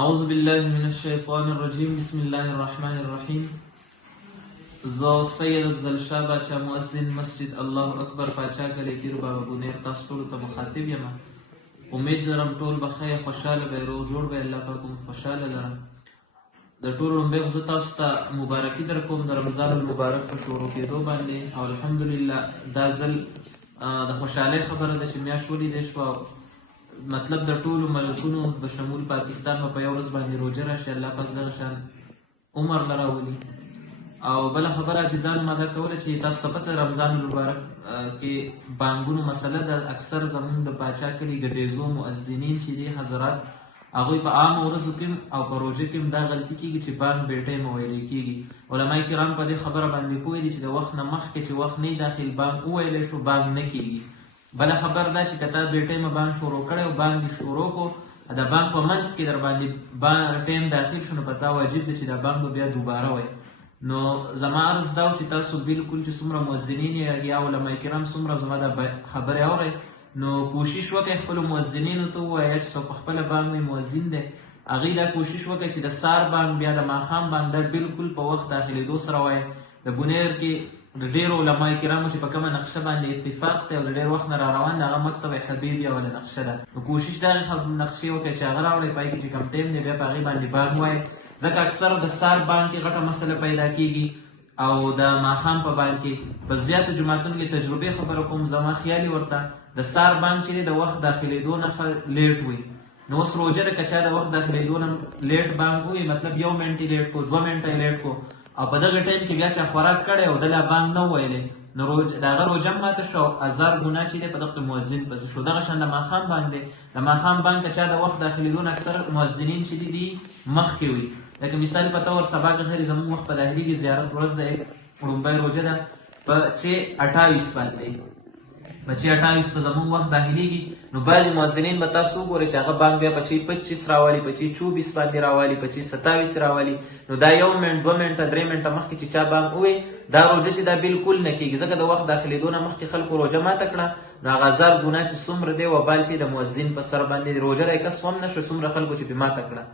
اعوذ بالله من الشیطان الرجیم بسم الله الرحمن الرحیم. زه سید افضل شاه باچا مؤذن مسجد الله اکبر پاچا کلی پیر بابا بونیر تاسو ټولو ته مخاطب یم. امید لرم ټول به ښه خوشحاله به روغ جوړ به الله پاک مو خوشحاله لرم. د ټولو لومړی خو زه تاسو ته مبارکي در کوم د رمضان المبارک په شروع کېدو باندې، او الحمدلله دا ځل د خوشحالۍ خبره ده چې میاشت ولیدی شوه. مطلب د ټولو ملکونو د شمول پاکستان په یو ورځ باندې روژه راشي، الله پاک دغه شان عمر له راولي. او بله خبره عزیزانو ما دا کوله چې تاسو ته پته رمضان المبارک کې بانګونو مسله ده. اکثر زمونږ د پاچا کلي ګدیزو مؤذنین چې دي حضرات، هغوی په عامو ورځو کې او په روژه کې هم دا غلطي کېږي چې بانګ بې ټایمه ویلی کېږي. علما کرام په دې خبره باندې پوه دي چې د وخت نه مخکې چې وخت نه داخل بانګ وویلی شو بانګ نه کېږي. بله خبر دا چې که تا بې ټایمه بانګ شروع کړی او بانګ دې شروع کړو د بانګ په منځ کې در باندې ټایم داخل شو، نو په تا واجب دی چې دا بانګ به بیا دوباره وایي. نو زما عرض دا و چې تاسو بالکل چې څومره مؤذنین یا علما کرام څومره زما دا خبرې اورئ، نو کوشش وکړئ خپلو مؤذنینو ته ووایه چې څوک په خپله بانګ وایي مؤذن دی، هغوی دا کوشش وکړئ چې د سهار بانګ بیا د ماښام بانګ دا بالکل په وخت داخلېدو سره وایي. د بونیر کې د ډېرو علما کرامو چې په کومه نقشه باندې اتفاق دی او د ډېر وخت نه را روان دی، هغه مکتب حبیب یوله نقشه ده. نو کوشش دا نقشې وکړئ چې هغه راوړئ، پای کې چې کم ټایم دی بیا په هغې باندې بانګ وایي. ځکه اکثر د سهار بانګ کې غټه مسله پیدا کېږي او د ماښام په بانګ کې په زیاتو جماعتونو کې تجربې خبره کوم، زما خیالي ورته د سهار بانګ چې دی د وخت داخلېدو نه لیټ وي. نو اوس روژه ده که چا د وخت داخلېدو نه لیټ بانګ وي، مطلب 1 منټ یې لیټ کو 2 منټه یې لیټ کو او په دغه ټایم کې بیا چا خوراک کړی او دله بانګ نه ویلی، نو د هغه روژه هم ماته شو او 1000 ګناه چې دی په دغه مؤذن پسې شو. دغه شان د ماښام بانګ دی، د ماښام بانګ که چا د وخت داخلېدو نه اکثر مؤذنین چې دي مخکې وي. لکه مثال په طور سبا که خیر زموږ وخت په داخلېږي زیارت ورځ دی، وړومبی روژه ده په 6:28 باندې، په 6:28 په زموږ وخت داخلېږي. نو بعضې مؤذنین به تاسو وګورئ چې هغه بانګ بیا په 6:25 راوالي، په 6:24 باندې راوالي، په 6:27 راوالي. نو دا 1 منټ 2 منټه 3 منټه مخکې چې چا بانګ ووایي دا روژه چې دا بالکل نه کېږي، ځکه د وخت داخلېدو نه مخکې خلکو روژه ماته کړه. نو هغه 1000 ګناه چې څومره دی وبال چې د مؤذن په سر باندې روژه دی کس هم نه شو، څومره خلکو چې پې ماته کړه.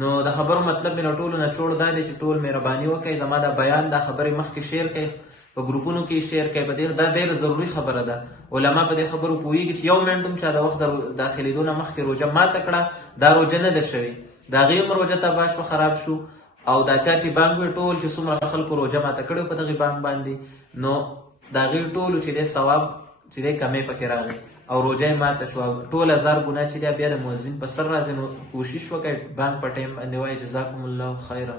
نو د خبرو مطلب مې له ټولو نه چوړ دا دی چې ټول مهرباني وکړئ، زما دا بیان دا خبرې مخکې شیر کړئ، په ګروپونو کې شیر کړئ. په دې دا ډېره ضروري خبره ده. علما په دې خبرو پوهېږي چې 1 منټ هم چا د وخت داخلېدو نه مخکې روژه ماته کړه دا روژه نه ده شوې، د هغې هم روژه تباه شوه، خراب شو. او دا چا چې بانګ وي ټول چې څومره خلکو روژه ماته کړې په دغې بانګ باندې، نو د هغې ټولو چې دی ثواب چې دی کمی پکې راغی او روژه یې ماته شوه. ټول 1000 ګناه چې دی بیا د مؤذن په سر راځي. نو کوشش وکړئ بانګ په ټایم باندې وایي. جزاکم الله خیره.